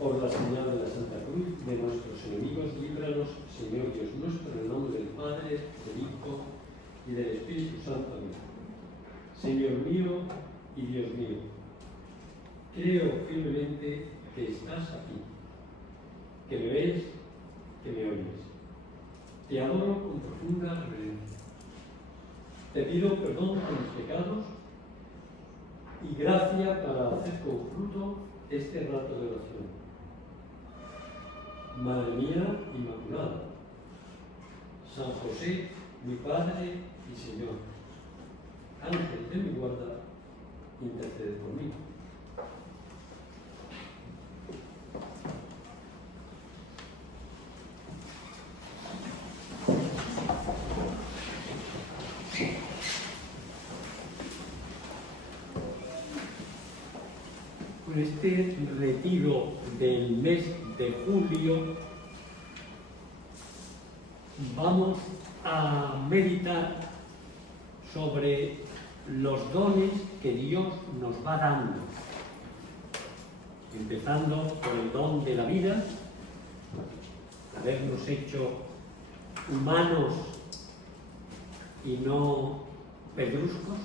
Por la señal de la Santa Cruz de nuestros enemigos, líbranos, Señor Dios nuestro, en el nombre del Padre, del Hijo y del Espíritu Santo. Amén. Señor mío y Dios mío, creo firmemente que estás aquí, que me ves, que me oyes. Te adoro con profunda reverencia. Te pido perdón por mis pecados y gracia para hacer con fruto este rato de oración. Madre mía Inmaculada, San José, mi Padre y Señor, Ángel de mi guarda, intercede por mí. Con este retiro del mes de julio vamos a meditar sobre los dones que Dios nos va dando, empezando por el don de la vida, habernos hecho humanos y no pedruscos,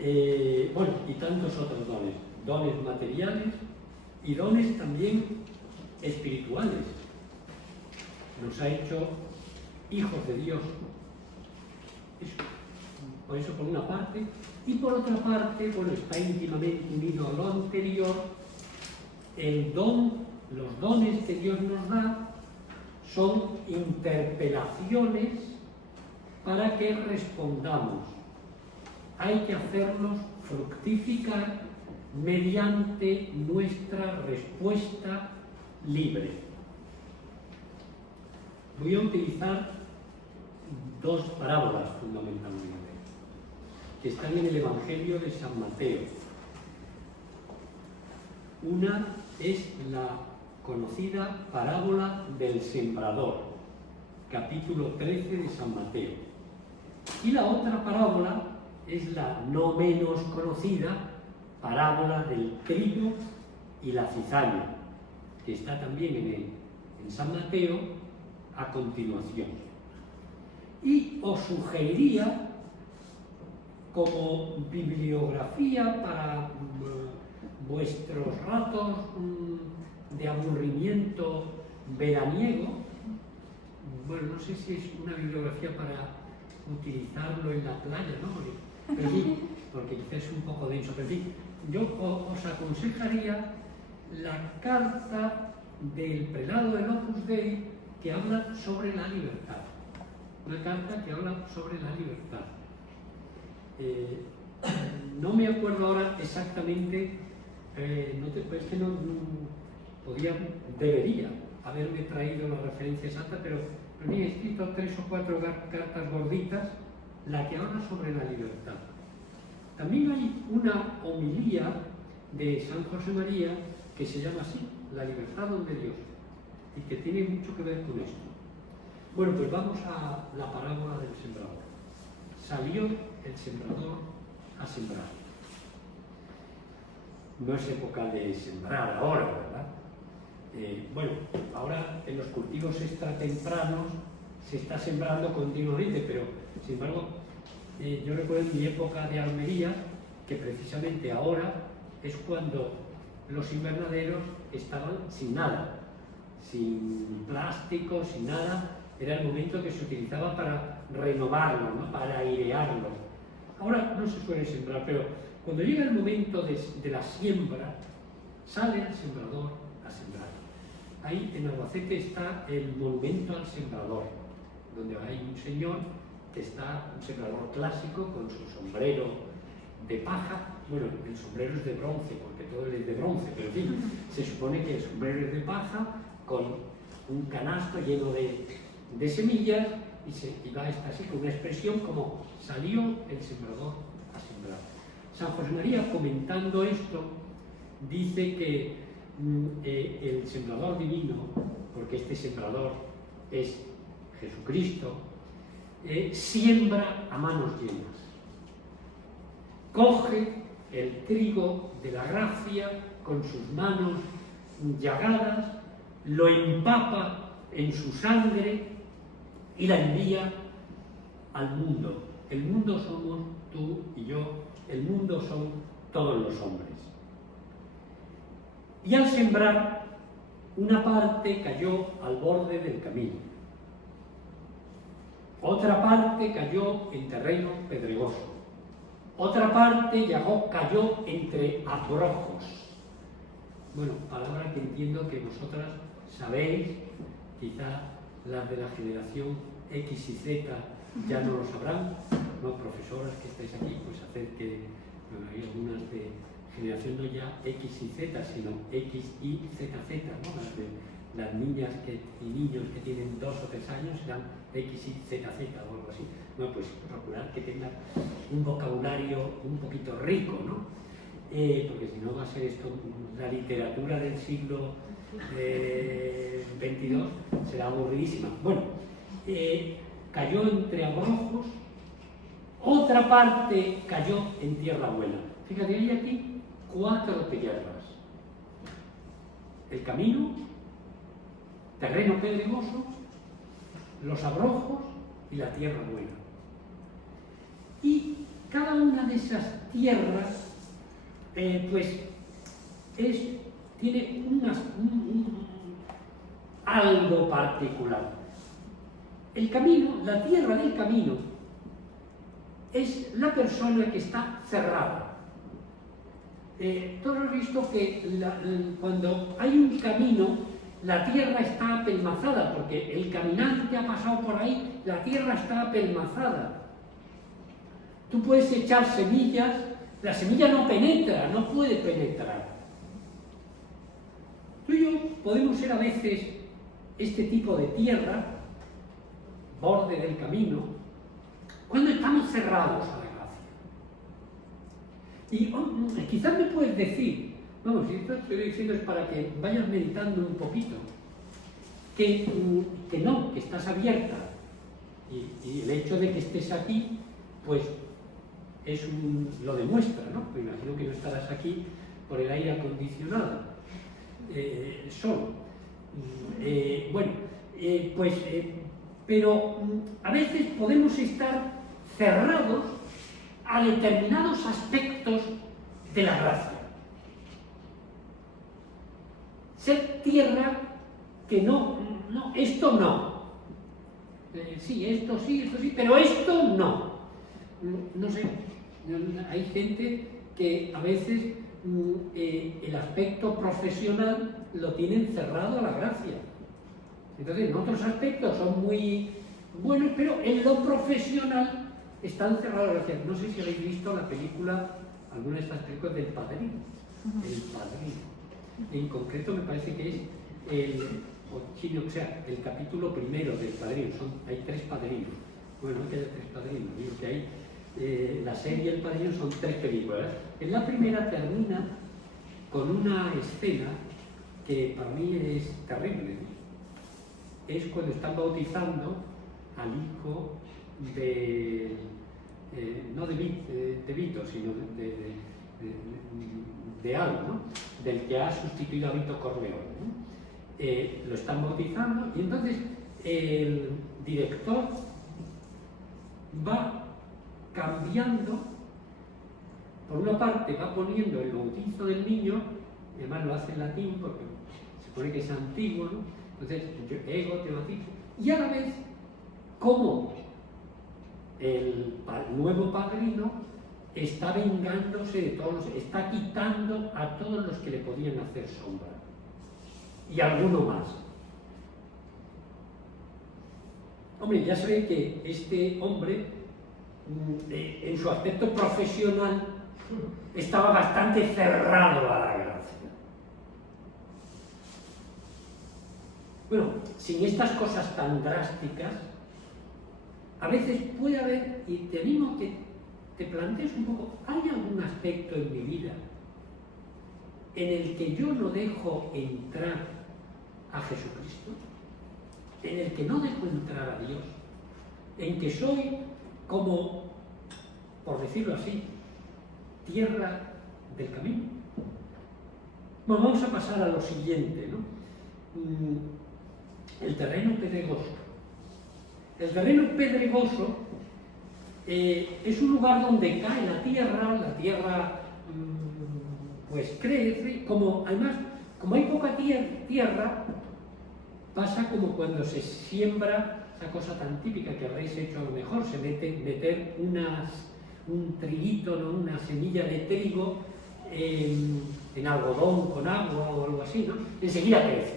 y tantos otros dones, dones materiales y dones también espirituales. Nos ha hecho hijos de Dios. Por eso por una parte, y por otra parte, está íntimamente unido a lo anterior, los dones que Dios nos da son interpelaciones para que respondamos. Hay que hacerlos fructificar mediante nuestra respuesta libre. Voy a utilizar dos parábolas fundamentalmente, que están en el Evangelio de San Mateo. Una es la conocida parábola del sembrador, capítulo 13 de San Mateo. Y la otra parábola es la no menos conocida parábola del trigo y la cizaña, que está también en San Mateo a continuación. Y os sugeriría, como bibliografía para vuestros ratos de aburrimiento veraniego, no sé si es una bibliografía para utilizarlo en la playa, ¿no? Porque quizás es un poco denso, pero yo os aconsejaría la carta del prelado del Opus Dei que habla sobre la libertad. Una carta que habla sobre la libertad. No me acuerdo ahora exactamente, debería haberme traído la referencia exacta, pero me he escrito 3 o 4 cartas gorditas, la que habla sobre la libertad. También hay una homilía de San José María que se llama así, La libertad donde Dios, y que tiene mucho que ver con esto. Bueno, pues vamos a la parábola del sembrador. Salió el sembrador a sembrar. No es época de sembrar ahora, ¿verdad? Ahora en los cultivos extratempranos se está sembrando continuamente, pero sin embargo, yo recuerdo en mi época de Almería que precisamente ahora es cuando los invernaderos estaban sin nada, sin plástico, sin nada. Era el momento que se utilizaba para renovarlo, ¿no? Para airearlo. Ahora no se suele sembrar, pero cuando llega el momento de la siembra, sale el sembrador a sembrar. Ahí en Albacete está el monumento al sembrador, donde hay un señor que está, un sembrador clásico, con su sombrero de paja. Bueno, el sombrero es de bronce, porque todo es de bronce, pero en fin, se supone que el sombrero es de paja, con un canasto lleno de semillas, y va así con una expresión como salió el sembrador a sembrar. San José María, comentando esto, dice que el sembrador divino, porque este sembrador es Jesucristo, siembra a manos llenas. Coge el trigo de la gracia con sus manos llagadas, lo empapa en su sangre y la envía al mundo. El mundo somos tú y yo, el mundo son todos los hombres. Y al sembrar, una parte cayó al borde del camino, otra parte cayó en terreno pedregoso, otra parte cayó entre abrojos. Bueno, palabra que entiendo que vosotras sabéis, quizá las de la generación X y Z ya no lo sabrán, no, profesoras que estáis aquí, pues hacer que, bueno, hay algunas de generación no ya X y Z, sino X, Y, Z, Z, ¿no? Las niñas y niños que tienen 2 o 3 años serán X, Y, Z, Z o algo así. Bueno, pues procurar que tengan un vocabulario un poquito rico, ¿no? Porque si no va a ser esto, la literatura del siglo XXII será aburridísima. Bueno, cayó entre abrojos, otra parte cayó en tierra buena. Fíjate, hay aquí 4 tierras: el camino, terreno pedregoso, los abrojos y la tierra buena. Y cada una de esas tierras pues tiene algo particular. El camino, la tierra del camino, es la persona que está cerrada. Todos hemos visto que cuando hay un camino, la tierra está apelmazada, porque el caminante que ha pasado por ahí, la tierra está apelmazada. Tú puedes echar semillas, la semilla no penetra, no puede penetrar. Tú y yo podemos ser a veces este tipo de tierra, borde del camino, cuando estamos cerrados a la gracia. Y quizás me puedes decir, vamos, si esto estoy diciendo es para que vayas meditando un poquito, que no, que estás abierta. Y el hecho de que estés aquí, pues lo demuestra, ¿no? Me imagino que no estarás aquí por el aire acondicionado solo. Pero a veces podemos estar cerrados a determinados aspectos de la gracia. Ser tierra que no, esto no. Sí, esto sí, pero esto no. No sé, hay gente que a veces el aspecto profesional lo tienen cerrado a la gracia. Entonces, en otros aspectos son muy buenos, pero en lo profesional están cerrados a la gracia. No sé si habéis visto la película, alguna de estas películas del Padrino. El Padrino. En concreto me parece que es el capítulo primero del Padrino. Hay 3 padrinos. Bueno, no que haya 3 padrinos, digo que hay la serie El Padrino son 3 películas. En la primera termina con una escena que para mí es terrible. Es cuando están bautizando al hijo no de Vito, sino de Al, ¿no? Del que ha sustituido a Vito Corleone, ¿no? Lo están bautizando y entonces el director va cambiando. Por una parte va poniendo el bautizo del niño, y además lo hace en latín porque se supone que es antiguo, ¿no? Entonces, ego te bautizo. Y a la vez, como el nuevo padrino está vengándose de todos, está quitando a todos los que le podían hacer sombra. Y alguno más. Hombre, ya se ve que este hombre, en su aspecto profesional, estaba bastante cerrado a la gracia. Bueno, sin estas cosas tan drásticas, a veces puede haber, y te animo a que te plantees un poco, ¿hay algún aspecto en mi vida en el que yo no dejo entrar a Jesucristo? En el que no dejo entrar a Dios, en que soy como, por decirlo así, tierra del camino. Bueno, vamos a pasar a lo siguiente, ¿no? El terreno pedregoso. El terreno pedregoso es un lugar donde cae la tierra pues crece, además, como hay poca tierra, pasa como cuando se siembra esa cosa tan típica que habréis hecho a lo mejor, se meter un triguito, ¿no? Una semilla de trigo en algodón con agua o algo así, ¿no? Enseguida crece.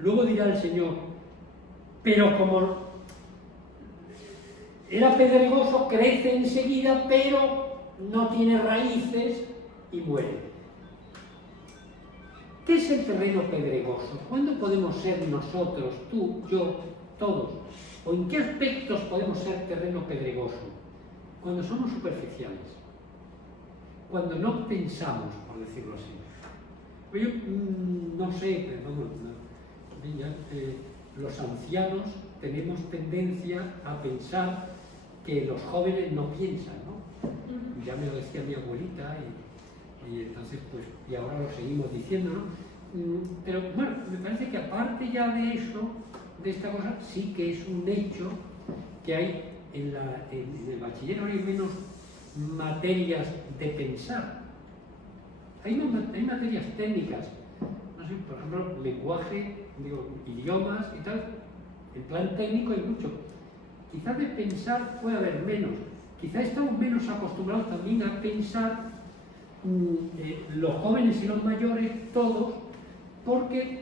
Luego dirá el Señor, pero como era pedregoso, crece enseguida, pero no tiene raíces y muere. ¿Qué es el terreno pedregoso? ¿Cuándo podemos ser nosotros, tú, yo, todos? ¿O en qué aspectos podemos ser terreno pedregoso? Cuando somos superficiales, cuando no pensamos, por decirlo así. Yo no sé, pero vamos, los ancianos tenemos tendencia a pensar que los jóvenes no piensan, ¿no? Ya me lo decía mi abuelita y entonces, pues, y ahora lo seguimos diciendo, ¿no? Pero bueno, me parece que aparte ya de eso, de esta cosa, sí que es un hecho que hay en el bachiller, ahora hay menos materias de pensar. Hay materias técnicas, no sé, por ejemplo, lenguaje, idiomas y tal, en plan técnico hay mucho. Quizás de pensar puede haber menos, quizás estamos menos acostumbrados también a pensar los jóvenes y los mayores, todos, porque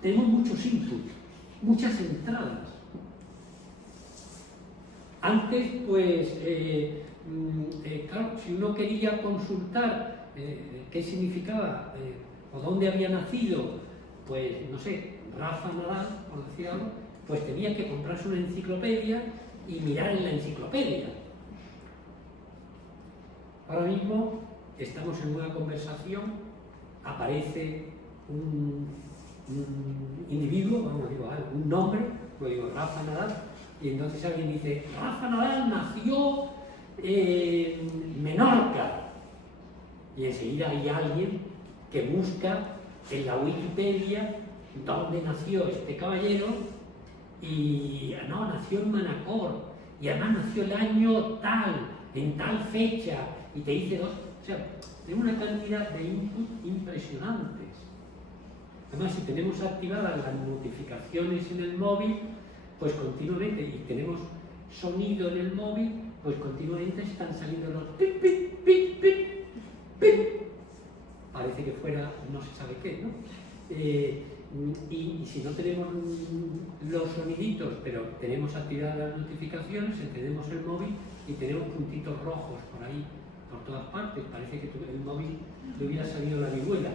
tenemos muchos inputs, muchas entradas. Antes, pues, claro, si uno quería consultar qué significaba o dónde había nacido, pues, no sé, Rafa Nadal, por decir algo, pues tenía que comprarse una enciclopedia y mirar en la enciclopedia. Ahora mismo estamos en una conversación, aparece un individuo, un nombre, pues digo Rafa Nadal, y entonces alguien dice, Rafa Nadal nació en Menorca. Y enseguida hay alguien que busca en la Wikipedia dónde nació este caballero y no, nació en Manacor y además nació el año tal, en tal fecha y te dice dos, o sea, tenemos una cantidad de inputs impresionantes. Además, si tenemos activadas las notificaciones en el móvil, pues continuamente, y tenemos sonido en el móvil, pues continuamente están saliendo los pip, pip, pip, pip, pip. Parece que fuera no se sabe qué, ¿no? Y si no tenemos los soniditos, pero tenemos activadas las notificaciones, encendemos el móvil y tenemos puntitos rojos por ahí, por todas partes. Parece que el móvil le hubiera salido la vihuela.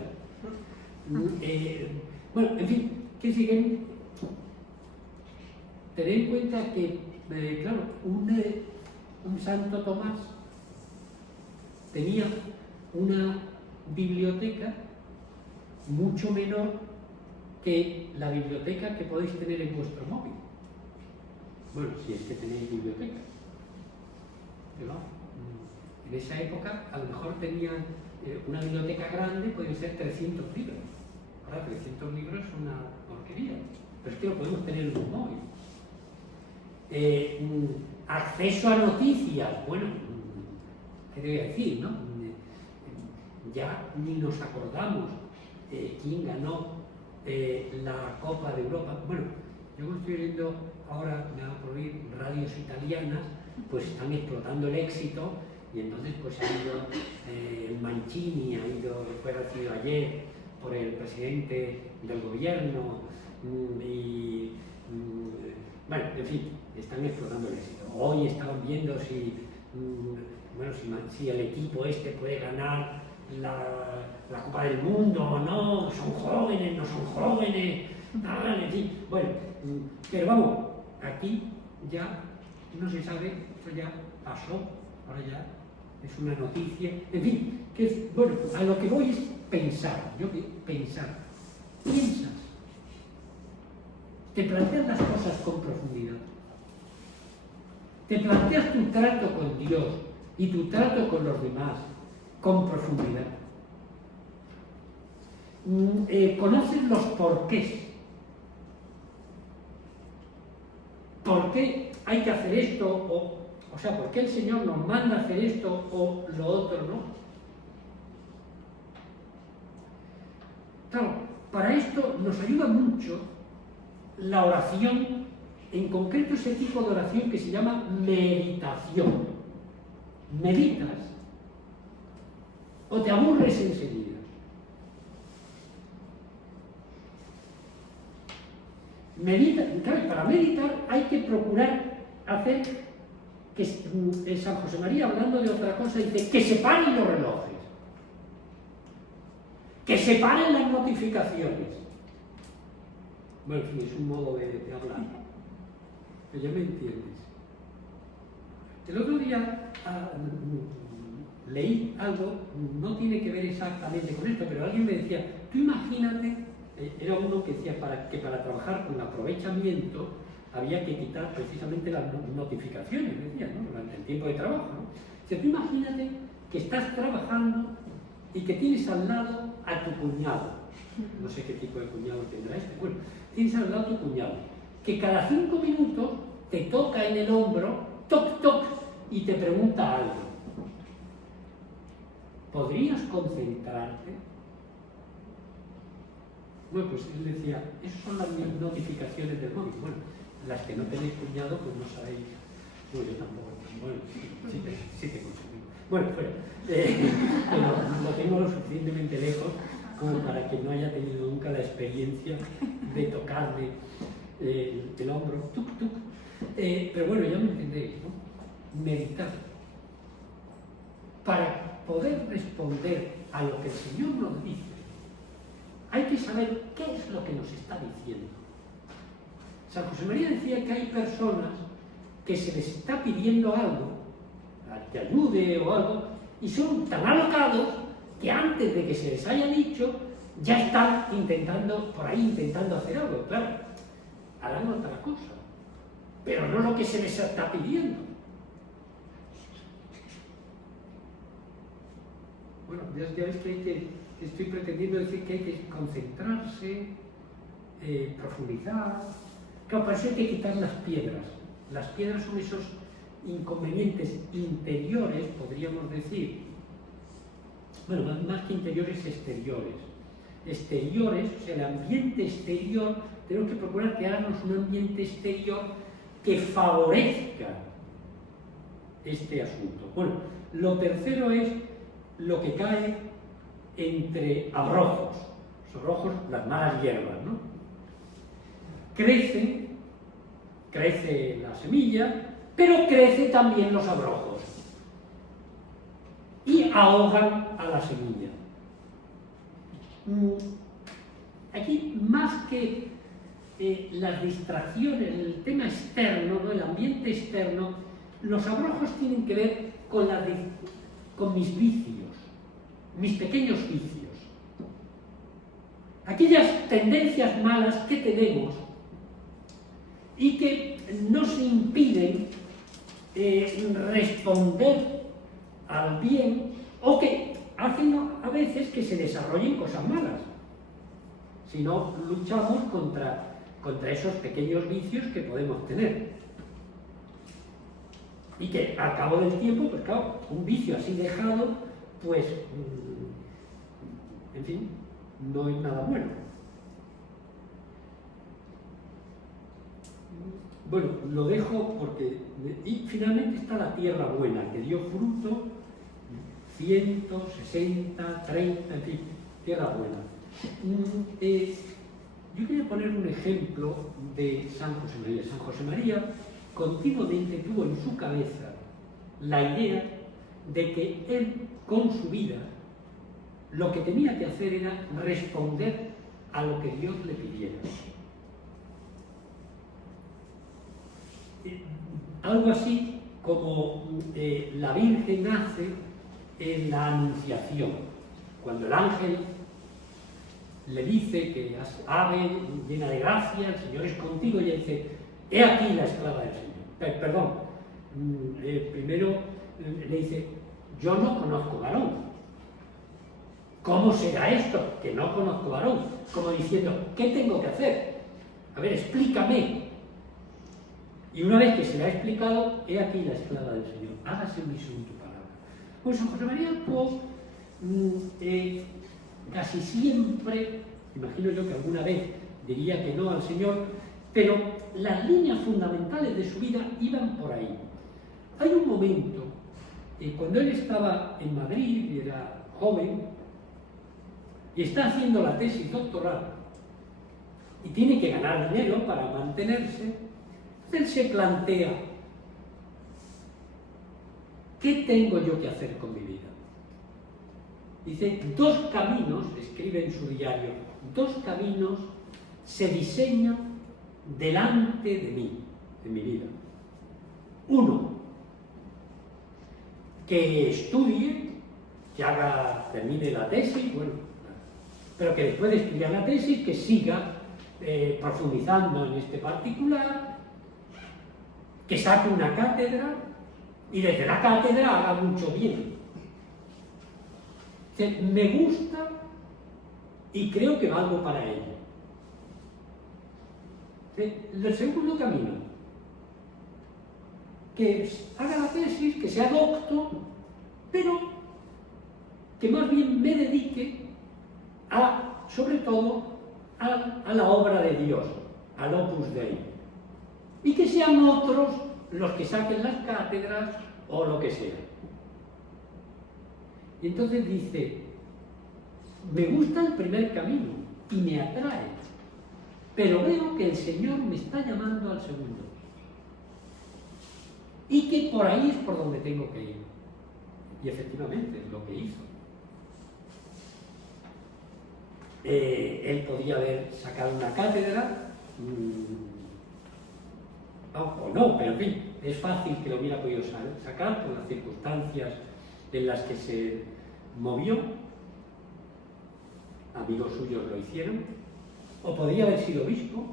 Bueno, en fin, ¿qué siguen? Tened en cuenta que, claro, un Santo Tomás tenía una biblioteca mucho menor que la biblioteca que podéis tener en vuestro móvil. Bueno, si es que tenéis biblioteca. Pero en esa época a lo mejor tenían una biblioteca grande, podían ser 300 libros. Ahora 300 libros es una porquería, pero es que lo podemos tener en un móvil. Acceso a noticias, bueno, ¿qué te voy a decir, no? Ya ni nos acordamos quién ganó la Copa de Europa. Bueno, yo estoy viendo ahora, me va por oír, radios italianas, pues están explotando el éxito y entonces pues ha ido Mancini, fue recibido ayer por el presidente del gobierno y bueno, en fin, están explotando el éxito. Hoy estaban viendo si el equipo este puede ganar la Copa del Mundo o no, son jóvenes, no son jóvenes, en fin, bueno, pero vamos, aquí ya no se sabe, eso ya pasó, ahora ya es una noticia, en fin, bueno, a lo que voy es pensar, pensar, piensas, te planteas las cosas con profundidad, te planteas tu trato con Dios, y tu trato con los demás con profundidad. Conoces los porqués. ¿Por qué hay que hacer esto? O sea, ¿por qué el Señor nos manda a hacer esto o lo otro, no? Claro, para esto nos ayuda mucho la oración, en concreto ese tipo de oración que se llama meditación. Meditas o te aburres enseguida. Medita, claro, para meditar hay que procurar hacer que San José María, hablando de otra cosa, dice que se paren los relojes, que se paren las notificaciones. Bueno, en fin, es un modo de hablar, pero ya me entiendes. El otro día leí algo, no tiene que ver exactamente con esto, pero alguien me decía, tú imagínate, era uno que decía que para trabajar con aprovechamiento había que quitar precisamente las notificaciones, decía, ¿no? Durante el tiempo de trabajo, ¿no? O sea, tú imagínate que estás trabajando y que tienes al lado a tu cuñado, no sé qué tipo de cuñado tendrá este, bueno, tienes al lado a tu cuñado, que cada 5 minutos te toca en el hombro, toc, toc, y te pregunta algo. ¿Podrías concentrarte? Bueno, pues él decía, esas son las notificaciones del móvil. Bueno, las que no tenéis cuñado, pues no sabéis. Bueno, yo tampoco. Bueno, sí te consumí. Bueno, fuera. Pero lo tengo lo suficientemente lejos como para que no haya tenido nunca la experiencia de tocarme el hombro, tuk, tuk. Pero bueno, ya me entendéis, ¿no? Meditar. Para poder responder a lo que el Señor nos dice, hay que saber qué es lo que nos está diciendo. San José María decía que hay personas que se les está pidiendo algo, que ayude o algo, y son tan alocados que antes de que se les haya dicho, ya están por ahí intentando hacer algo. Claro, harán otra cosa, pero no lo que se les está pidiendo. Bueno, ya ves que estoy pretendiendo decir que hay que concentrarse, profundizar. Claro, para eso hay que quitar las piedras. Las piedras son esos inconvenientes interiores, podríamos decir. Bueno, más que interiores, exteriores. Exteriores, o sea, el ambiente exterior, tenemos que procurar crearnos un ambiente exterior que favorezca este asunto. Bueno, lo tercero es lo que cae entre abrojos, los abrojos, las malas hierbas, ¿no? Crece la semilla, pero crece también los abrojos y ahogan a la semilla. Aquí, más que las distracciones, el tema externo, ¿no? El ambiente externo, los abrojos tienen que ver con mis vicios, mis pequeños vicios. Aquellas tendencias malas que tenemos y que nos impiden responder al bien o que hacen a veces que se desarrollen cosas malas. Si no luchamos contra esos pequeños vicios que podemos tener. Y que al cabo del tiempo, pues claro, un vicio así dejado, pues, en fin, no es nada bueno. Bueno, lo dejo porque... Y finalmente está la tierra buena, que dio fruto 100, 60, 30, en fin, tierra buena. Yo quería poner un ejemplo de San José María. San José María continuamente tuvo en su cabeza la idea de que él, con su vida, lo que tenía que hacer era responder a lo que Dios le pidiera. Algo así como la Virgen nace en la Anunciación, cuando el ángel le dice que ave, llena de gracia, el Señor es contigo, y ella dice, he aquí la esclava del Señor. Perdón, primero le dice, yo no conozco varón. ¿Cómo será esto? Que no conozco varón. Como diciendo, ¿qué tengo que hacer? A ver, explícame. Y una vez que se le ha explicado, he aquí la esclava del Señor, hágase en mí según tu palabra. Pues San José María actuó casi siempre, imagino yo que alguna vez diría que no al Señor, pero las líneas fundamentales de su vida iban por ahí. Hay un momento, cuando él estaba en Madrid, y era joven, y está haciendo la tesis doctoral, y tiene que ganar dinero para mantenerse, él se plantea, ¿qué tengo yo que hacer con mi vida? Dice, dos caminos, escribe en su diario, dos caminos se diseñan delante de mí, de mi vida. Uno, que estudie, que termine la tesis, bueno, pero que después de estudiar la tesis, que siga profundizando en este particular, que saque una cátedra y desde la cátedra haga mucho bien. Me gusta y creo que valgo para ello. El segundo camino, que haga la tesis, que sea docto, pero que más bien me dedique sobre todo a la obra de Dios, al Opus Dei, y que sean otros los que saquen las cátedras o lo que sea. Y entonces dice, me gusta el primer camino y me atrae, pero veo que el Señor me está llamando al segundo y que por ahí es por donde tengo que ir. Y efectivamente es lo que hizo. Él podía haber sacado una cátedra, o no, pero en fin, es fácil que lo hubiera podido sacar por las circunstancias en las que se movió. Amigos suyos lo hicieron. O podría haber sido obispo,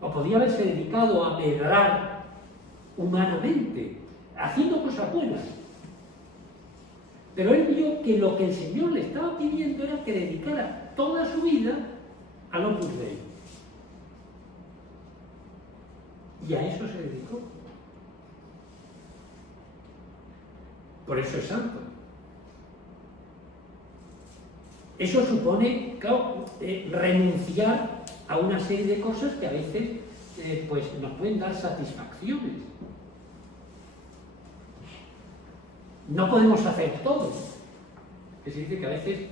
o podría haberse dedicado a medrar humanamente, haciendo cosas buenas. Pero él vio que lo que el Señor le estaba pidiendo era que dedicara toda su vida al Opus Dei. Y a eso se dedicó. Por eso es santo. Eso supone, claro, renunciar a una serie de cosas que a veces pues nos pueden dar satisfacciones. No podemos hacer todo. Es decir, que a veces,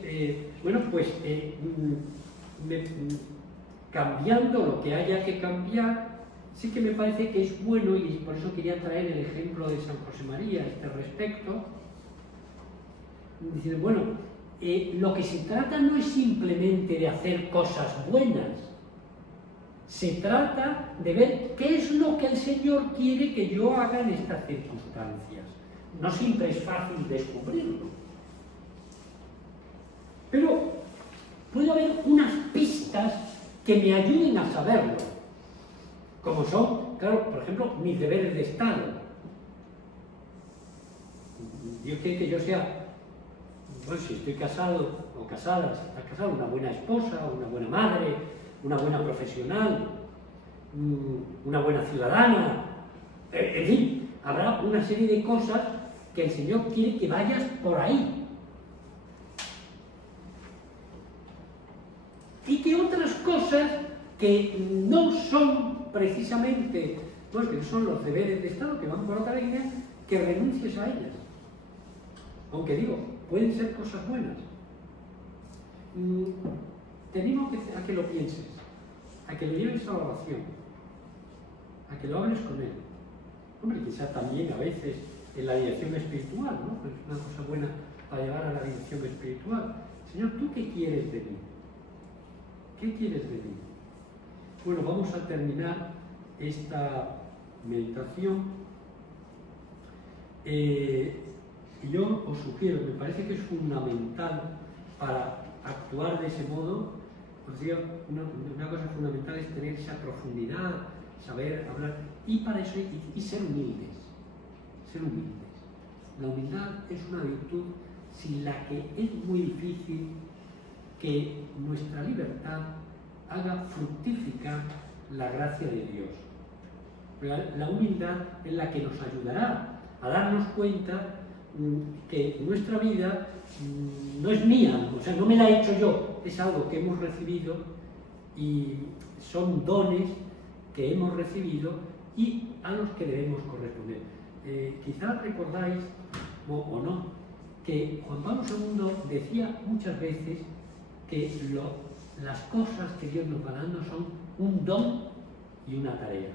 cambiando lo que haya que cambiar, sí que me parece que es bueno, y por eso quería traer el ejemplo de San José María a este respecto, diciendo, bueno, lo que se trata no es simplemente de hacer cosas buenas, se trata de ver qué es lo que el Señor quiere que yo haga en estas circunstancias. No siempre es fácil descubrirlo, pero puede haber unas pistas que me ayuden a saberlo, como son, claro, por ejemplo, mis deberes de Estado. Dios quiere que yo sea, pues si estoy casado o casada, si estás casado, una buena esposa, una buena madre, una buena profesional, una buena ciudadana, en fin, habrá una serie de cosas que el Señor quiere que vayas por ahí. Y que otras cosas que no son precisamente, pues que son los deberes de Estado, que van por otra línea, que renuncies a ellas. Aunque digo, pueden ser cosas buenas. Te animo a que lo pienses, a que lo lleves a la oración, a que lo hables con Él. Hombre, quizá también a veces en la dirección espiritual, ¿no? Es una cosa buena para llevar a la dirección espiritual. Señor, ¿tú qué quieres de mí? ¿Qué quieres de mí? Bueno, vamos a terminar esta meditación. Y yo os sugiero, me parece que es fundamental para actuar de ese modo, os digo, una cosa fundamental es tener esa profundidad, saber hablar, y para eso y ser humildes. ser humildes. La humildad es una virtud sin la que es muy difícil que nuestra libertad haga fructificar la gracia de Dios. La humildad es la que nos ayudará a darnos cuenta que nuestra vida no es mía, o sea, no me la he hecho yo, es algo que hemos recibido y son dones que hemos recibido y a los que debemos corresponder. Quizás recordáis, o no, que Juan Pablo II decía muchas veces que las cosas que Dios nos va dando son un don y una tarea.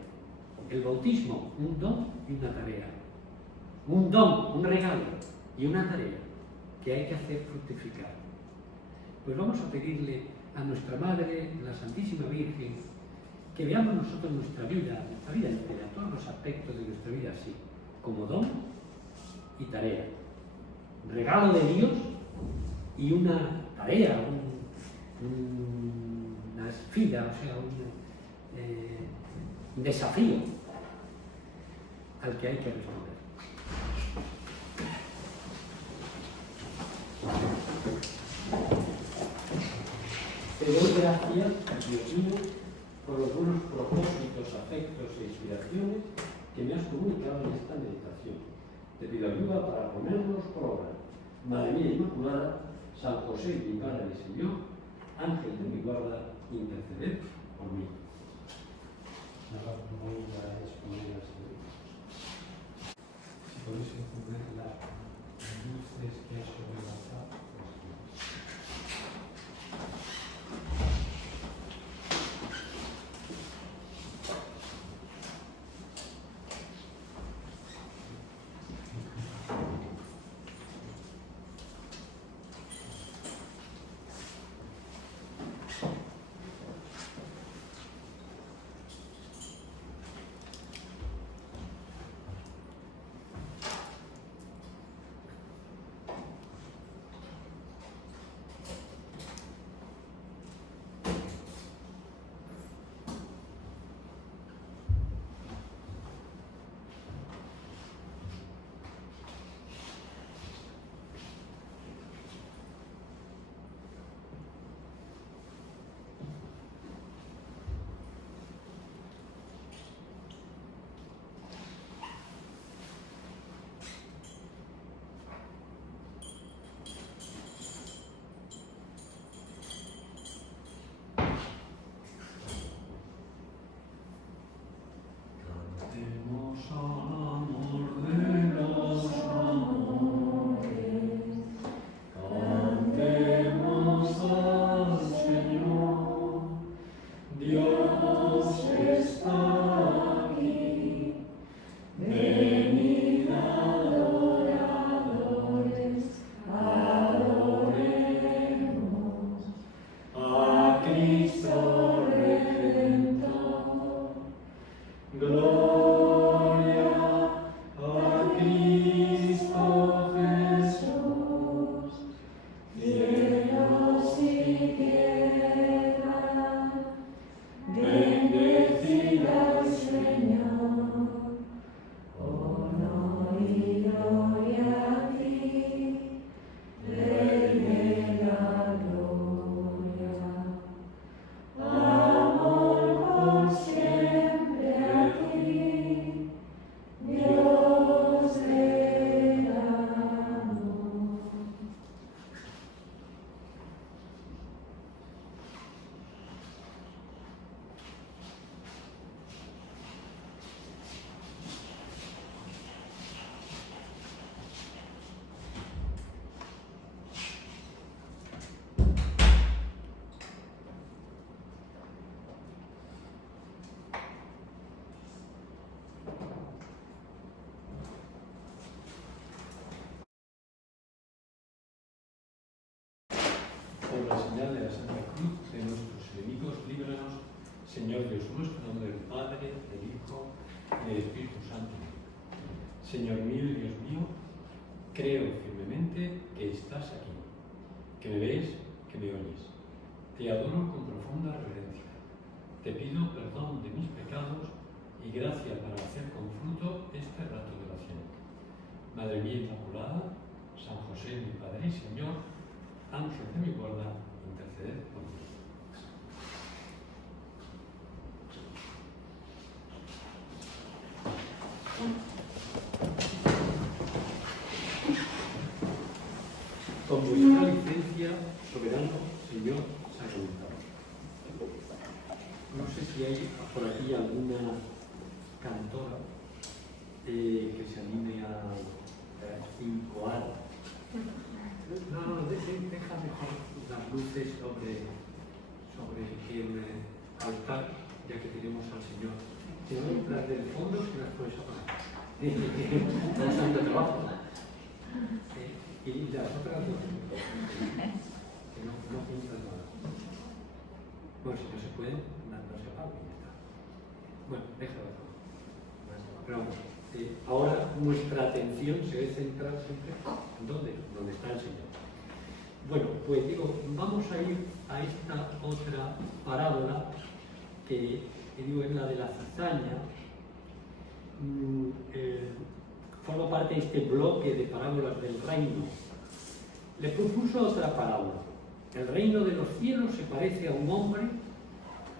El bautismo, un don y una tarea. Un don, un regalo y una tarea que hay que hacer fructificar. Pues vamos a pedirle a nuestra Madre, la Santísima Virgen, que veamos nosotros nuestra vida entera, todos los aspectos de nuestra vida así, como don y tarea. Regalo de Dios y una tarea, una esfida, o sea, un desafío al que hay que responder. Te doy gracias, Dios mío, por los buenos propósitos, afectos e inspiraciones que me has comunicado en esta meditación. Te pido ayuda para ponerlos por obra. Madre mía Inmaculada, San José, mi Padre y Señor, Ángel de mi guarda, interceded por mí. Si podéis encender las luces que hay sobre el altar, por la señal de la Santa Cruz de nuestros enemigos, líbranos, Señor Dios nuestro, en nombre del Padre, del Hijo y del Espíritu Santo. Señor mío y Dios mío, creo firmemente que estás aquí, que me ves, que me oyes. Te adoro con profunda reverencia. Te pido perdón de mis pecados y gracia para hacer con fruto este rato de oración. Madre mía Inmaculada, San José, mi Padre y Señor, ángel de mi guarda, interceded por mí. Con vuestra licencia, soberano Señor sacramentado. No sé si hay por aquí alguna cantora que se anime a incoar. No, deja mejor las luces sobre el altar, ya que tenemos al Señor. Las del fondo se las puedes apagar. Bastante trabajo. Y las otras no. Que no pintan nada. Bueno, si no se puede, no se apaga y ya está. Bueno, déjalo. Pero ahora nuestra atención se debe centrar siempre en dónde está el Señor. Bueno, pues digo, vamos a ir a esta otra parábola que digo es la de la cizaña. Forma parte de este bloque de parábolas del reino. Le propuso otra parábola. El reino de los cielos se parece a un hombre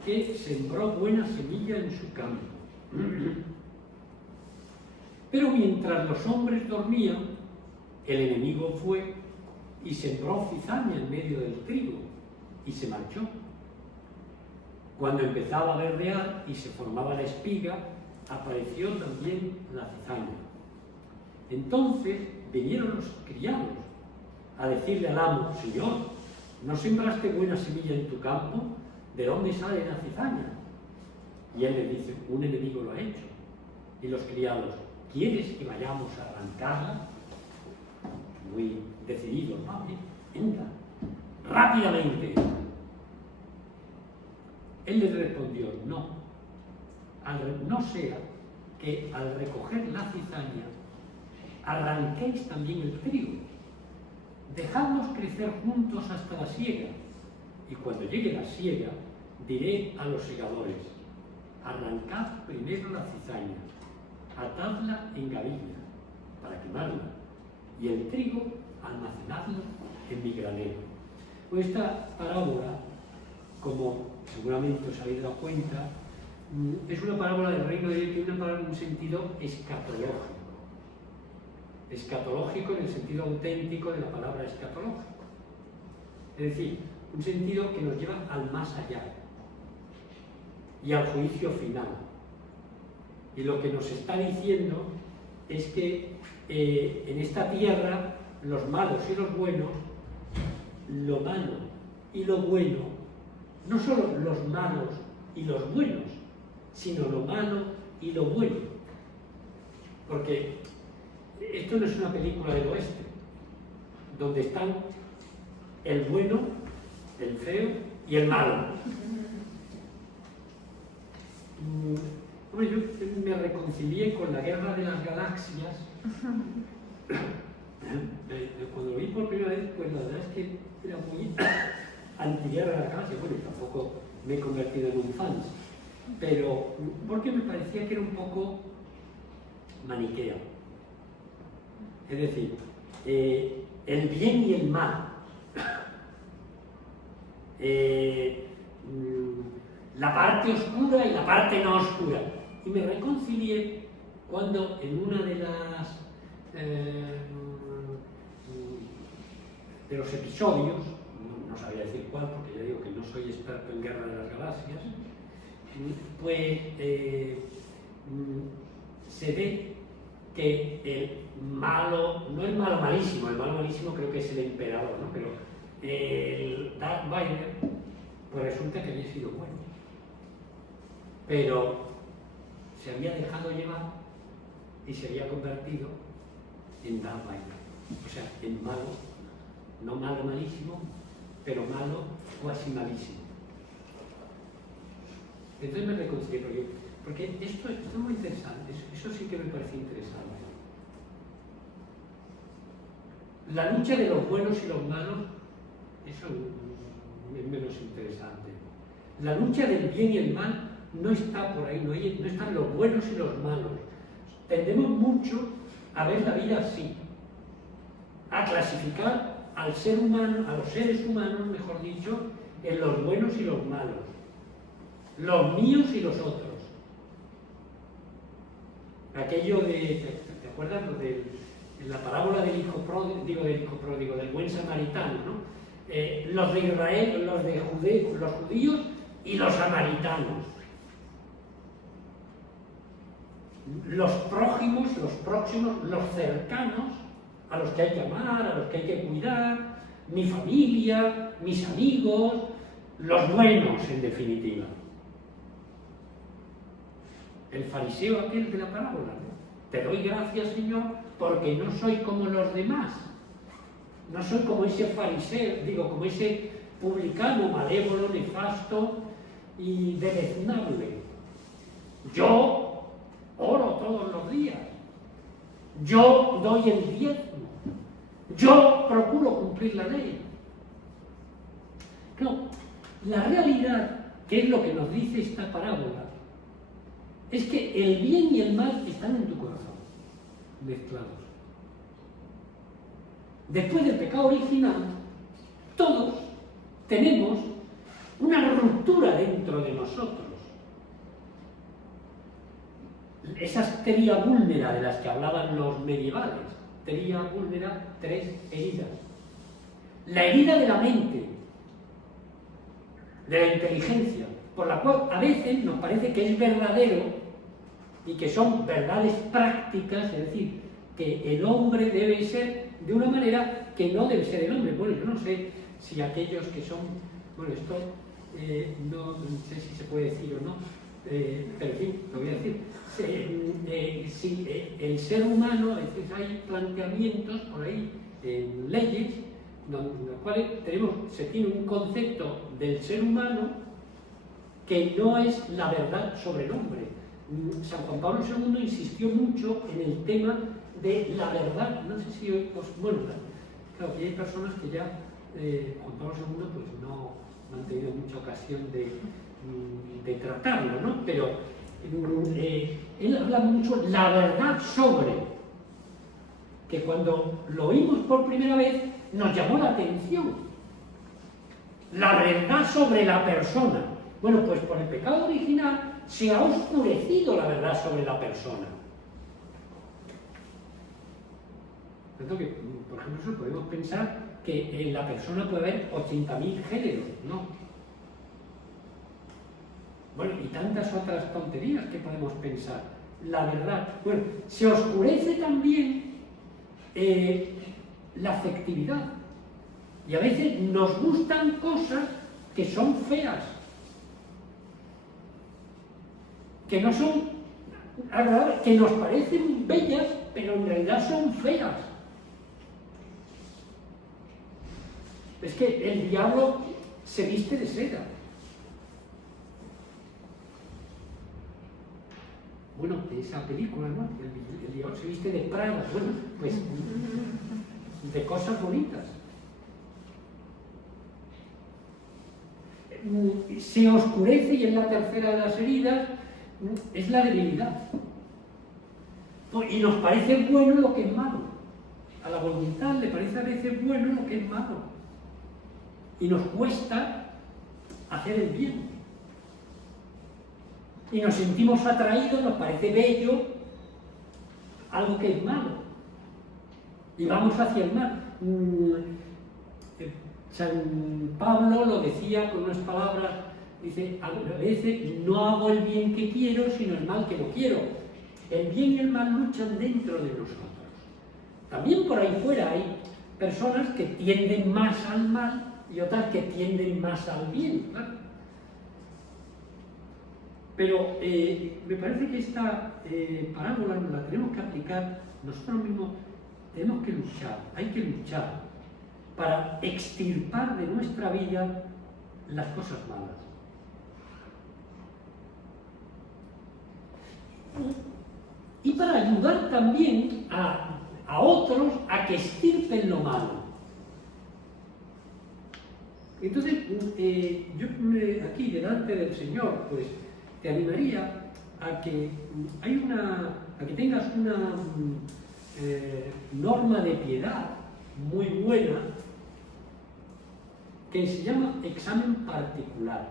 que sembró buena semilla en su campo. Pero mientras los hombres dormían, el enemigo fue y sembró cizaña en medio del trigo y se marchó. Cuando empezaba a verdear y se formaba la espiga, apareció también la cizaña. Entonces vinieron los criados a decirle al amo: Señor, ¿no sembraste buena semilla en tu campo? ¿De dónde sale la cizaña? Y él les dice: un enemigo lo ha hecho. Y los criados: ¿quieres que vayamos a arrancarla? Muy decididos, ¿no? Venga, rápidamente. Él les respondió: no, no sea que al recoger la cizaña arranquéis también el trigo. Dejadlos crecer juntos hasta la siega, y cuando llegue la siega diré a los segadores: arrancad primero la cizaña, atadla en gavilla para quemarla, y el trigo almacenadlo en mi granero. Pues esta parábola, como seguramente os habéis dado cuenta, es una parábola del reino de Dios que tiene una parábola en un sentido escatológico. Escatológico en el sentido auténtico de la palabra escatológico. Es decir, un sentido que nos lleva al más allá y al juicio final. Y lo que nos está diciendo es que en esta tierra los malos y los buenos, lo malo y lo bueno, no solo los malos y los buenos, sino lo malo y lo bueno. Porque esto no es una película del oeste, donde están el bueno, el feo y el malo. Hombre, yo me reconcilié con la Guerra de las Galaxias. Cuando lo vi por primera vez, pues la verdad es que era muy antiguerra de las Galaxias. Bueno, tampoco me he convertido en un fan, pero porque me parecía que era un poco maniquea. Es decir, el bien y el mal, la parte oscura y la parte no oscura. Y me reconcilié cuando en una de las de los episodios, no sabía decir cuál porque ya digo que no soy experto en Guerra de las Galaxias, pues se ve que el malo, no el malo malísimo, el malo malísimo creo que es el emperador, ¿no? Pero el Darth Vader, pues resulta que había sido bueno. Pero se había dejado llevar y se había convertido en Darth Vader. O sea, en malo, no malo malísimo, pero malo cuasi malísimo. Entonces me reconcilié porque esto es muy interesante, eso sí que me parece interesante. La lucha de los buenos y los malos, eso es menos interesante. La lucha del bien y el mal no está por ahí, no están los buenos y los malos. Tendemos mucho a ver la vida así, a clasificar al ser humano, a los seres humanos, mejor dicho, en los buenos y los malos, los míos y los otros. Aquello de, ¿te acuerdas en la parábola del hijo pródigo, del buen samaritano, ¿no? Los de Israel, los judíos y los samaritanos. Los prójimos, los próximos, los cercanos, a los que hay que amar, a los que hay que cuidar, mi familia, mis amigos, los buenos, en definitiva. El fariseo aquel de la parábola, ¿no? Te doy gracias, Señor, porque no soy como los demás. No soy como ese fariseo, como ese publicano malévolo, nefasto y deleznable. Yo oro todos los días. Yo doy el diezmo. Yo procuro cumplir la ley. No, la realidad, que es lo que nos dice esta parábola, es que el bien y el mal están en tu corazón, mezclados. Después del pecado original, todos tenemos una ruptura dentro de nosotros. Esas teria vulnera de las que hablaban los medievales, teria vulnera, 3 heridas. La herida de la mente, de la inteligencia, por la cual a veces nos parece que es verdadero y que son verdades prácticas, es decir, que el hombre debe ser de una manera que no debe ser el hombre. Bueno, yo no sé si aquellos que son, bueno, esto no sé si se puede decir o no, pero en fin, lo voy a decir. Si el ser humano, a veces hay planteamientos por ahí, en leyes, en las cuales se tiene un concepto del ser humano que no es la verdad sobre el hombre. San Juan Pablo II insistió mucho en el tema de la verdad. No sé si bueno, claro que hay personas que ya Juan Pablo II pues no han tenido mucha ocasión de tratarlo, ¿no? Pero él habla mucho la verdad sobre, que cuando lo oímos por primera vez nos llamó la atención. La verdad sobre la persona. Bueno, pues por el pecado original se ha oscurecido la verdad sobre la persona. Tanto que, por ejemplo, podemos pensar que en la persona puede haber 80.000 géneros, ¿no? Bueno, y tantas otras tonterías que podemos pensar. La verdad, bueno, se oscurece también la afectividad. Y a veces nos gustan cosas que son feas, que no son agradables, que nos parecen bellas, pero en realidad son feas. Es que el diablo se viste de seda. Bueno, esa película, ¿no? El diablo se viste de Prada. Bueno, pues de cosas bonitas. Se oscurece, y es la tercera de las heridas, es la debilidad. Y nos parece bueno lo que es malo. A la voluntad le parece a veces bueno lo que es malo. Y nos cuesta hacer el bien. Y nos sentimos atraídos, nos parece bello algo que es malo. Y vamos hacia el mal. San Pablo lo decía con unas palabras, dice, a veces no hago el bien que quiero, sino el mal que no quiero. El bien y el mal luchan dentro de nosotros. También por ahí fuera hay personas que tienden más al mal y otras que tienden más al bien, ¿claro? Pero me parece que esta parábola nos la tenemos que aplicar nosotros mismos. Tenemos que luchar, hay que luchar para extirpar de nuestra vida las cosas malas. Y para ayudar también a otros a que extirpen lo malo. Entonces, yo aquí delante del Señor, pues te animaría a que tengas norma de piedad muy buena que se llama examen particular.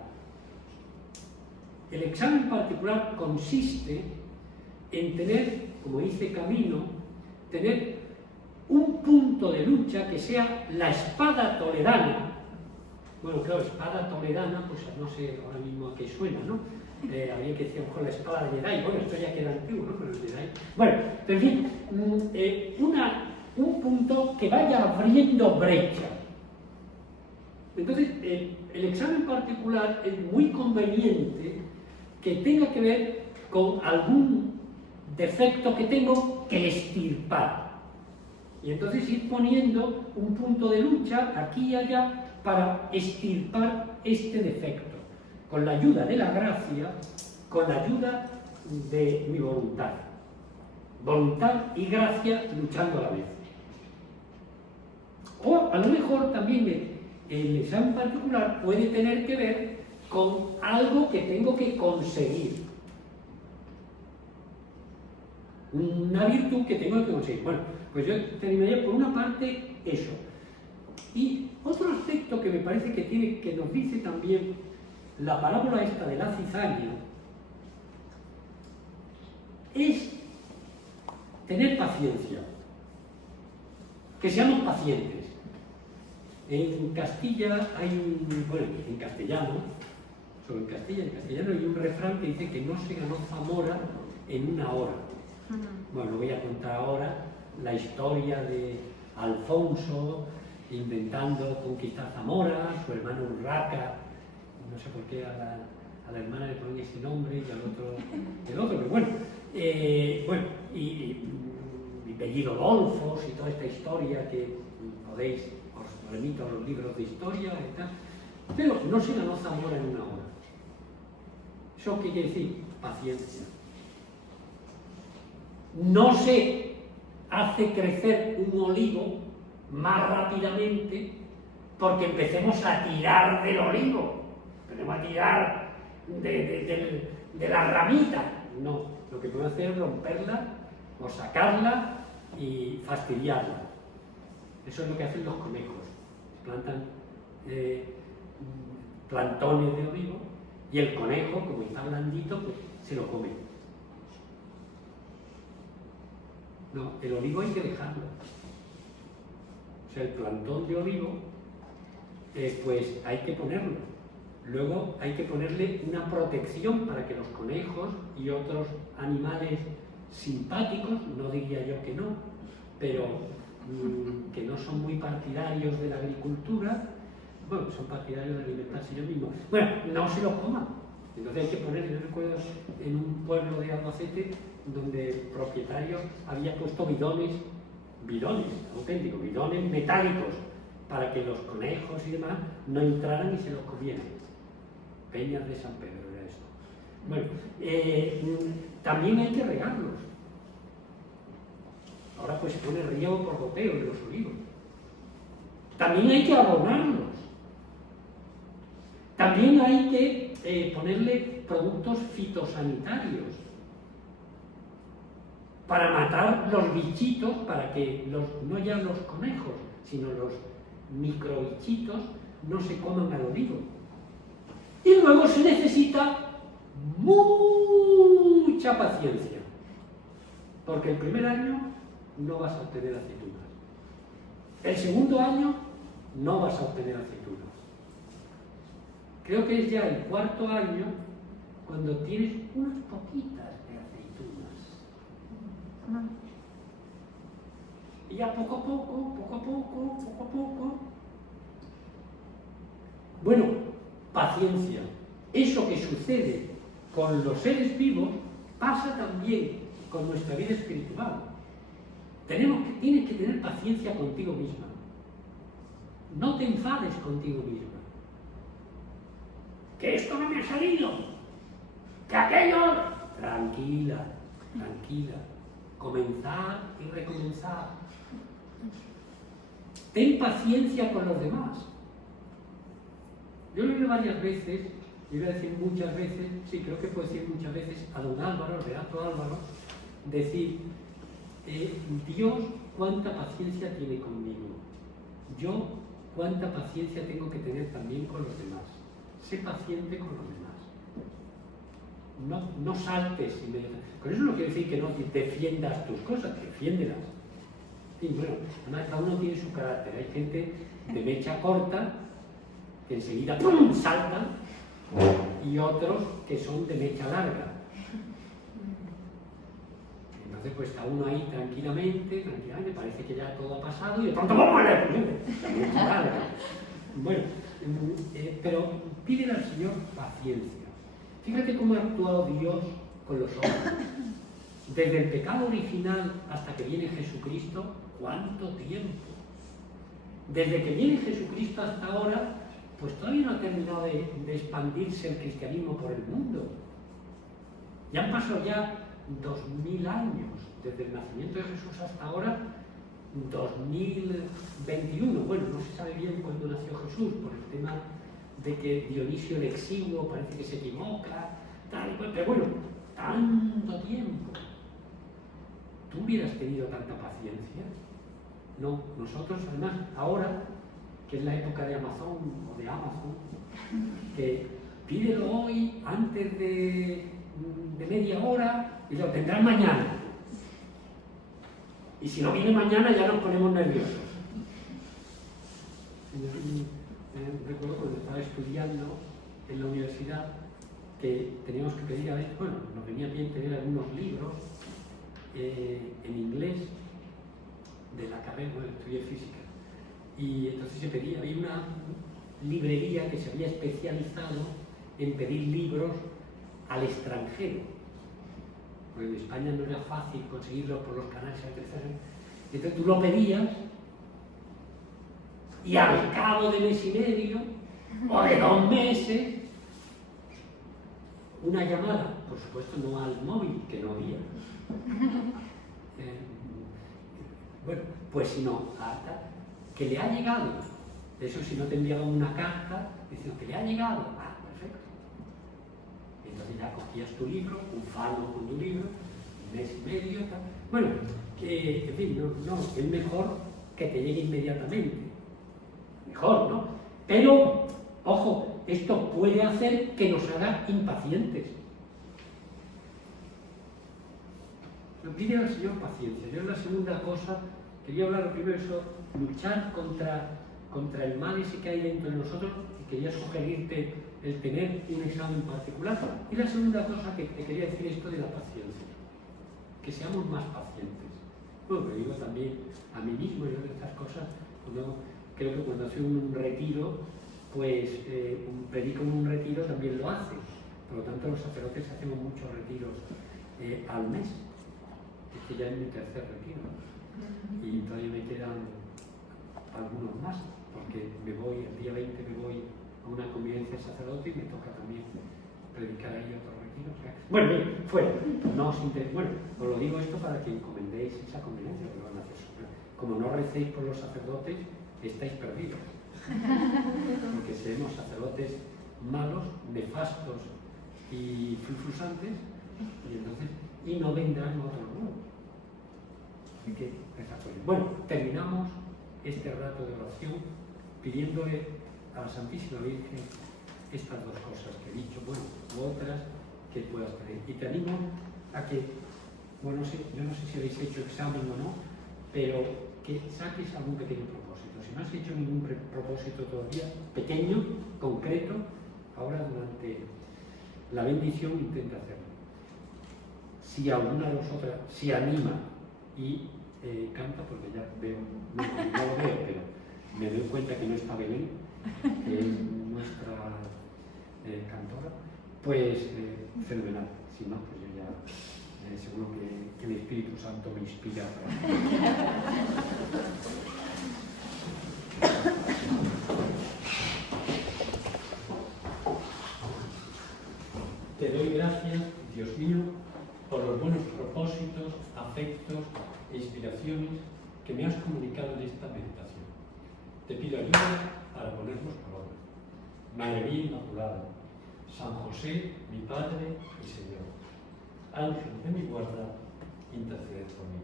El examen particular consiste en tener, como dice Camino, tener un punto de lucha que sea la espada toledana. Bueno, claro, espada toledana, pues no sé ahora mismo a qué suena, ¿no? Habría que decir con la espada de Jedi. Bueno, esto ya queda antiguo, ¿no? Con el Jedi. Bueno, pero en fin, un punto que vaya abriendo brecha. Entonces, el examen particular es muy conveniente que tenga que ver con algún defecto que tengo que extirpar. Y entonces ir poniendo un punto de lucha aquí y allá para extirpar este defecto, con la ayuda de la gracia, con la ayuda de mi voluntad. Voluntad y gracia luchando a la vez. O a lo mejor también el examen particular puede tener que ver con algo que tengo que conseguir. Una virtud que tengo que conseguir. Bueno, pues yo terminaría por una parte eso. Y otro aspecto que me parece que nos dice también la parábola esta de la cizaña es tener paciencia. Que seamos pacientes. En Castilla hay bueno, en castellano, sobre en castellano hay un refrán que dice que no se ganó Zamora en una hora. Bueno, no voy a contar ahora la historia de Alfonso intentando conquistar Zamora, su hermano Urraca, no sé por qué a la hermana le ponen ese nombre y al otro el otro, pero bueno, y Bellido Dolfos y toda esta historia que podéis, os remito a los libros de historia y tal, pero no se ganó Zamora en una hora. ¿Eso qué quiere decir? Paciencia. No se hace crecer un olivo más rápidamente porque empecemos a tirar del olivo, empecemos a tirar de la ramita. No, lo que podemos hacer es romperla o sacarla y fastidiarla. Eso es lo que hacen los conejos. Plantan plantones de olivo y el conejo, como está blandito, pues se lo come. No, el olivo hay que dejarlo. O sea, el plantón de olivo, pues hay que ponerlo. Luego hay que ponerle una protección para que los conejos y otros animales simpáticos, no diría yo que no, pero que no son muy partidarios de la agricultura, bueno, son partidarios de alimentarse ellos mismos. Bueno, no se los coman. Entonces hay que poner, yo recuerdo en un pueblo de Albacete donde el propietario había puesto bidones auténticos, bidones metálicos, para que los conejos y demás no entraran y se los comieran. Peñas de San Pedro era esto. Bueno, también hay que regarlos. Ahora pues se pone riego por goteo en los olivos. También hay que abonarlos. También hay que ponerle productos fitosanitarios para matar los bichitos, para que no ya los conejos, sino los microbichitos no se coman al olivo. Y luego se necesita mucha paciencia, porque el primer año no vas a obtener aceitunas. El segundo año no vas a obtener aceitunas. Creo que es ya el cuarto año cuando tienes unas poquitas de aceitunas. Y ya poco a poco. Bueno, paciencia. Eso que sucede con los seres vivos pasa también con nuestra vida espiritual. Tienes que tener paciencia contigo misma. No te enfades contigo misma. Que esto no me ha salido, que aquello... Tranquila. Comenzar y recomenzar. Ten paciencia con los demás. Yo lo he oído varias veces, yo iba a decir muchas veces, sí, creo que puedo decir muchas veces, a don Álvaro, al Beato Álvaro, decir Dios, ¿cuánta paciencia tiene conmigo? Yo, ¿cuánta paciencia tengo que tener también con los demás? Sé paciente con los demás. No saltes inmediatamente. Con eso no quiero decir que no defiendas tus cosas, defiéndelas. Y bueno, además cada uno tiene su carácter. Hay gente de mecha corta que enseguida ¡pum!, saltan, y otros que son de mecha larga. Entonces pues está uno ahí tranquilamente, parece que ya todo ha pasado y de pronto ¡pum!, la mecha larga. Bueno, pero pídele al Señor paciencia. Fíjate cómo ha actuado Dios con los hombres. Desde el pecado original hasta que viene Jesucristo, ¿cuánto tiempo? Desde que viene Jesucristo hasta ahora, pues todavía no ha terminado de expandirse el cristianismo por el mundo. Ya han pasado ya 2000 años, desde el nacimiento de Jesús hasta ahora, 2021. Bueno, no se sabe bien cuándo nació Jesús, por el tema de que Dionisio el Exiguo parece que se equivoca, pero bueno, tanto tiempo. ¿Tú hubieras tenido tanta paciencia? No, nosotros además, ahora, que es la época de Amazon o de Amazon, que pídelo hoy antes de media hora y lo tendrás mañana. Y si no viene mañana ya nos ponemos nerviosos. Recuerdo cuando estaba estudiando en la universidad que teníamos que pedir a veces, bueno, nos venía bien tener algunos libros en inglés de la carrera, bueno, estudié física, y entonces se pedía, había una librería que se había especializado en pedir libros al extranjero, porque en España no era fácil conseguirlos por los canales, etc. Entonces tú lo pedías y al cabo de mes y medio o de 2 meses, una llamada, por supuesto no al móvil, que no había. Bueno, pues si no, que le ha llegado. Eso si no te enviaban una carta diciendo que le ha llegado. Ah, perfecto. Entonces ya cogías tu libro, un fano con tu libro, 1 mes y medio, tal. Bueno, que en fin, no, es mejor que te llegue inmediatamente. Mejor, ¿no? Pero, ojo, esto puede hacer que nos haga impacientes. Pide al Señor paciencia. Yo en la segunda cosa, quería hablar primero eso, luchar contra el mal ese que hay dentro de nosotros, y quería sugerirte el tener un examen particular. Y la segunda cosa que te quería decir, esto de la paciencia, que seamos más pacientes. Bueno, me digo también a mí mismo y de estas cosas, creo que cuando hace un retiro, pues un predico en un retiro también lo hace. Por lo tanto, los sacerdotes hacemos muchos retiros al mes. Este ya es mi 3er retiro y todavía me quedan algunos más, porque el día 20 me voy a una convivencia de sacerdote y me toca también predicar ahí otro retiro. O sea, bueno, bien, fuera. No os bueno, os lo digo esto para que encomendéis esa convivencia, que lo van a hacer. Como no recéis por los sacerdotes, estáis perdidos. Porque seremos sacerdotes malos, nefastos y frufrusantes, y no vendrán otros nuevos. Así que, bueno, terminamos este rato de oración pidiéndole a la Santísima Virgen estas 2 cosas que he dicho, bueno, u otras que puedas pedir. Y te animo a que, bueno, yo no sé si habéis hecho examen o no, pero que saques algún pequeño propósito. Si no has hecho ningún propósito todavía, pequeño, concreto, ahora durante la bendición intenta hacerlo. Si alguna de vosotras se anima y canta, porque ya veo, no lo veo, pero me doy cuenta que no está Belén, que es nuestra cantora, pues fenomenal. Si no, pues yo ya seguro que el Espíritu Santo me inspira. Te doy gracias, Dios mío, por los buenos propósitos, afectos e inspiraciones que me has comunicado en esta meditación. Te pido ayuda para ponerlos por obra. Madre mía Inmaculada, San José, mi Padre y Señor, Ángel de mi guarda, interceded por mí.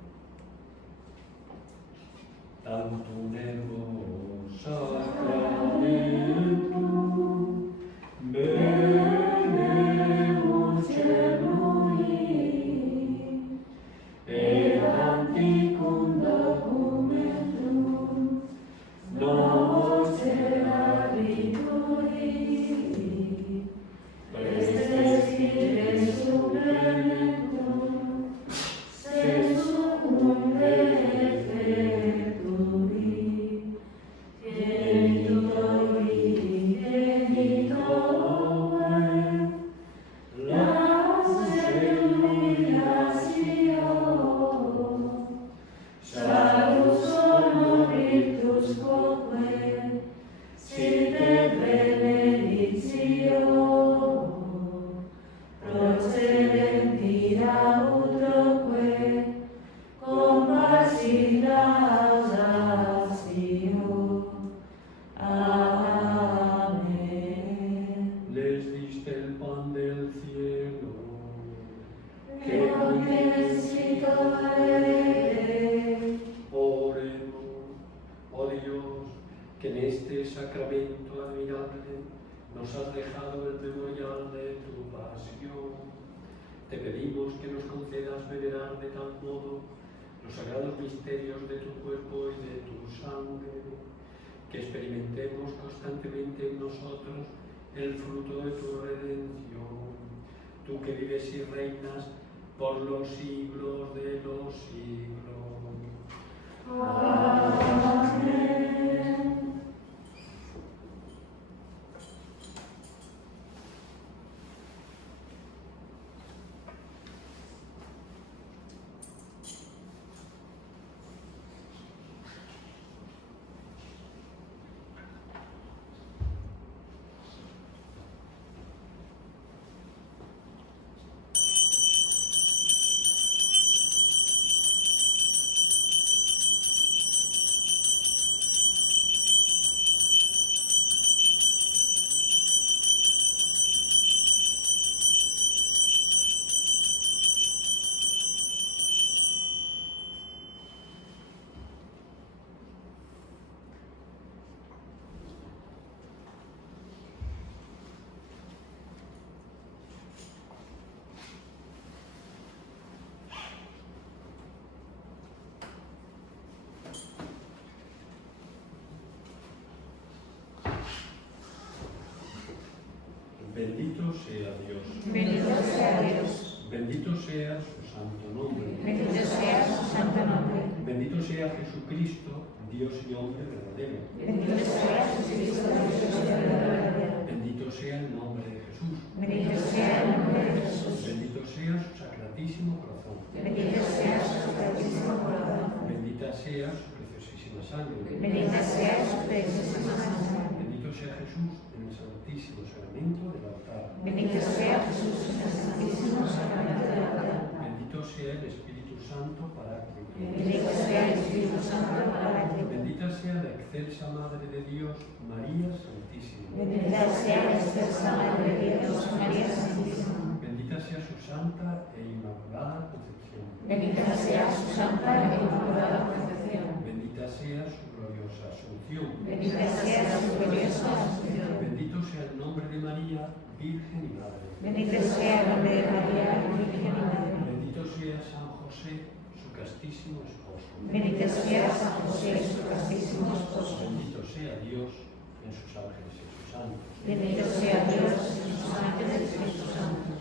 tantum ergo sacramentum, benemus celui, et anticum documentum, noce habituri, este stile supplementum, sensum unde effecturi, genitori, genitore, las celluliatio, salus honoribus quoque, sit et benedictio, procedenti a utroque, compassit audactio. Amen. Les diste el pan del cielo, que convencito eres. Oremos, oh Dios, que en este sacramento admirable nos has dejado el memorial de tu pasión. Te pedimos que nos concedas venerar de tal modo los sagrados misterios de tu cuerpo y de tu sangre, que experimentemos constantemente en nosotros el fruto de tu redención. Tú que vives y reinas por los siglos de los siglos. Amén. Bendito sea Dios. Bendito sea Dios. Bendito sea su santo nombre. Bendito sea su santo nombre. Bendito sea Jesucristo, Dios y hombre verdadero. Bendito sea Jesucristo, Dios y hombre verdadero. Bendito sea el nombre de Jesús. Bendito sea el nombre de Jesús. Bendito sea su sacratísimo corazón. Bendito sea su sacratísimo corazón. Bendita sea su preciosísima sangre. Bendita sea su preciosísima sangre. Bendito sea Jesús en el santísimo sacramento del altar. Bendito sea Jesús en el santísimo sacramento del altar. Bendito sea el Espíritu Santo Paráclito. Bendito sea el Espíritu Santo Paráclito. Bendita sea la excelsa Madre de Dios, María Santísima. Bendita sea la excelsa Madre de Dios, María Santísima. Bendita sea su santa e inmaculada concepción. Bendita sea su santa e inmaculada concepción. Bendita sea su gloriosa asunción. Bendita sea su gloriosa asunción. Bendito sea el nombre de María, Virgen y Madre. Bendito sea el nombre de María, Virgen y Madre. Bendito sea San José, su castísimo esposo. Bendito sea San José, su castísimo esposo. Bendito sea Dios en sus ángeles y sus santos. Bendito sea Dios en sus ángeles y sus santos.